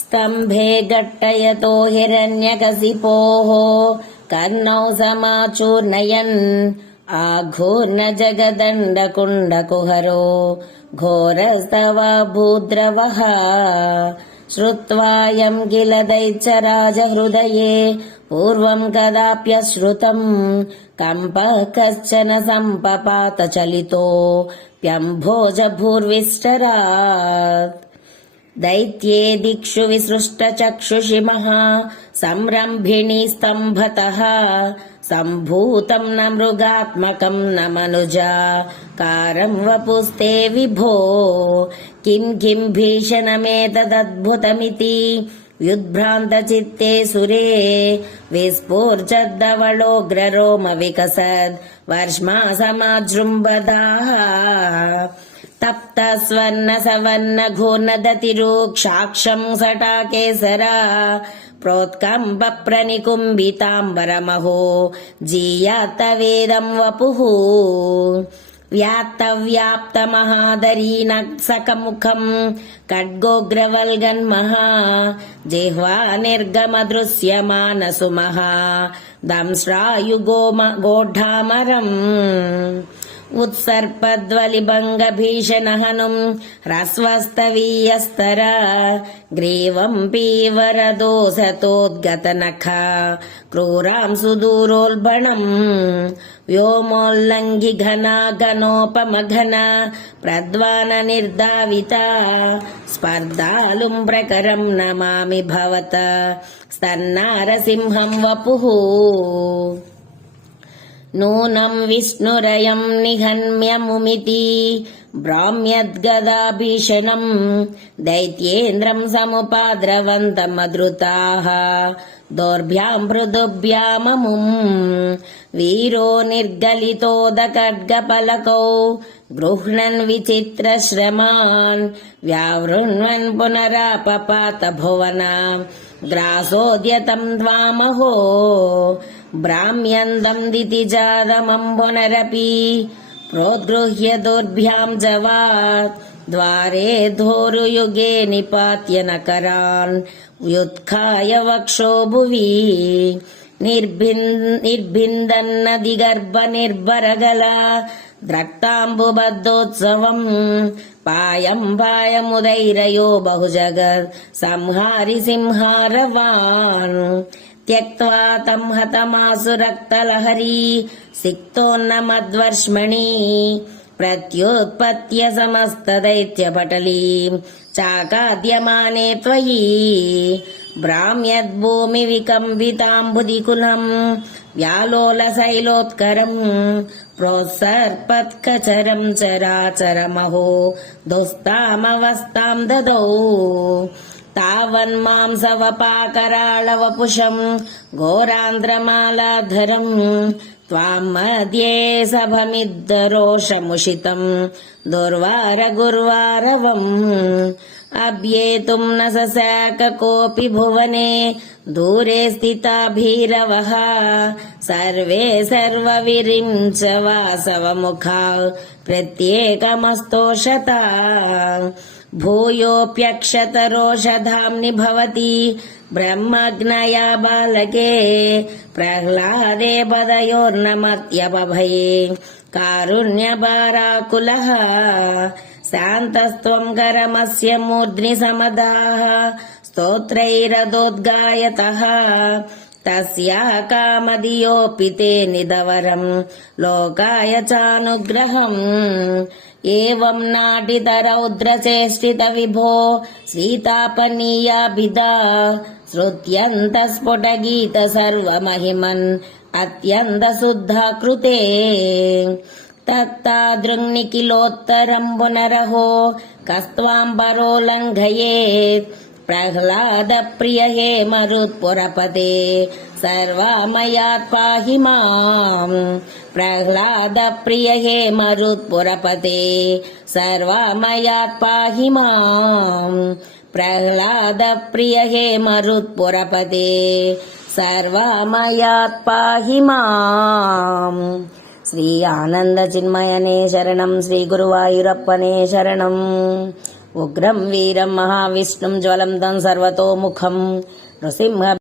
स्तम्भे घट्टयतो हिरण्यकशिपोः कर्णौ समाचूर्णयन् आघूर्ण जगदण्डकुण्डकुहरो घोरस्तव भूद्रवः श्रुत्वायं किल दैत्यराजहृदये पूर्वं कदाप्यश्रुतम् कम्पः कश्चन सम्पपात चलितोऽप्यम्भोजभूर्विष्टरात् दैत्ये दिक्षु विसृष्टचक्षुषि महा संरम्भिणी स्तम्भतः सम्भूतं न मृगात्मकं न मनुजाकारं वपुस्ते विभो किं किं भीषणमेतदद्भुतमिति व्युद्भ्रान्तचित्ते सुरे विस्फूर्जद्धवलोग्ररोम विकसद् वर्ष्मा समाजृम्भदाः तप्त स्वर्ण सवर्ण घूर्णदतिरूक्षाक्षं सटाकेसरा प्रोत्कम्प प्रणिकुम्भिताम्बरमहो जीयातवेदं वपुः व्याप्तमहादरीनक्सकमुखं खड्गोग्रवल्गन्महा जिह्वा निर्गमदृश्यमानसुमहा दंश्रायुगोढामरम् उत्सर्पद्वलिभङ्गभीषणहनुं ह्रस्वस्तवीयस्तर ग्रीवं पीवरदोसतोद्गतनखा क्रूरां सुदूरोल्बणम् व्योमोल्लङ्घि घना घनोपमघना प्रद्वाननिर्धाविता स्पर्धालुं प्रकरं नमामि भवत स्तन्नारसिंहं वपुः नूनं विष्णुरयं निहन्म्यमुमिति भ्राम्यद्गदाभीषणम् दैत्येन्द्रं समुपाद्रवन्तमधृताः दोर्भ्यां मृदुभ्याममुम् वीरो निर्गलितोदखड्गपलकौ गृह्णन् विचित्रश्रमान् व्यावृण्वन् पुनरापपात भुवना ग्रासोद्यतं द्वामहो भ्राम्यन्दं दितिजातमम्बुनरपि प्रोद्गृह्य दोर्भ्यां जवात् द्वारे धोरुयुगे निपात्य नकरान् व्युत्खाय वक्षो भुवि निर्भिन्दन्नदिगर्भनिर्भरगला द्रक्ताम्बुबद्धोत्सवम् पायमुदैरयो बहुजगत् संहारि सिंहारवान् त्यक्त्वा तं हतमासुरक्तलहरी सिक्तोन्नमद्वर्ष्मणि प्रत्युत्पत्य समस्तदैत्यपटलीं चाकाद्यमाने त्वयि भ्राम्यद्भूमिविकम्पिताम्बुदिकुलं व्यालोलशैलोत्करम् प्रोत्सर्पत्कचरं चराचरमहो दुस्तामवस्थां ददौ तावन्मांसवपाकराळवपुषं घोरान्ध्रमालाधरं त्वां मध्ये सभमिद्धरोषमुषितं दुर्वारगुर्वारवम् अभ्येतुं न ससाक कोऽपि भुवने दूरे स्थिता भीरवः सर्वे सर्वविरिञ्च वासवमुखा प्रत्येकमस्तोषता भूयोऽप्यक्षतरोषधाम्नि भवति ब्रह्मज्ञया बालके प्रह्लादे पदयोर्नमत्यपभये कारुण्यभाराकुलः शान्तस्त्वं करमस्य मूर्ध्नि समदाः स्तोत्रैरदोद्गायतः तस्या कामधियोऽपि ते निदवरं लोकाय चानुग्रहम् एवं नाटितरौद्रचेष्टित विभो सीतापनीयाभिधा श्रुत्यन्तस्फुटगीत सर्वमहिमन् अत्यन्तशुद्धा कृते तत्तादृङ्निखिलोत्तरं पुनरहो कस्त्वां परो लङ्घयेत् प्रह्लाद प्रिय हे मरुत्पुरपते सर्वामयात् पाहि माम् प्रह्लाद प्रिय हे मरुत्पुरपते सर्वामयात् पाहि माम् प्रह्लाद प्रिय हे मरुत्पुरपते सर्वामयात् पाहि माम्। శ్రీ ఆనంద చిన్మయనే శరణం, శ్రీ గురువాయూరప్పనే శరణం. ఉగ్రం వీరం మహావిష్ణుం జ్వలంతం సర్వతోముఖం నృసింహ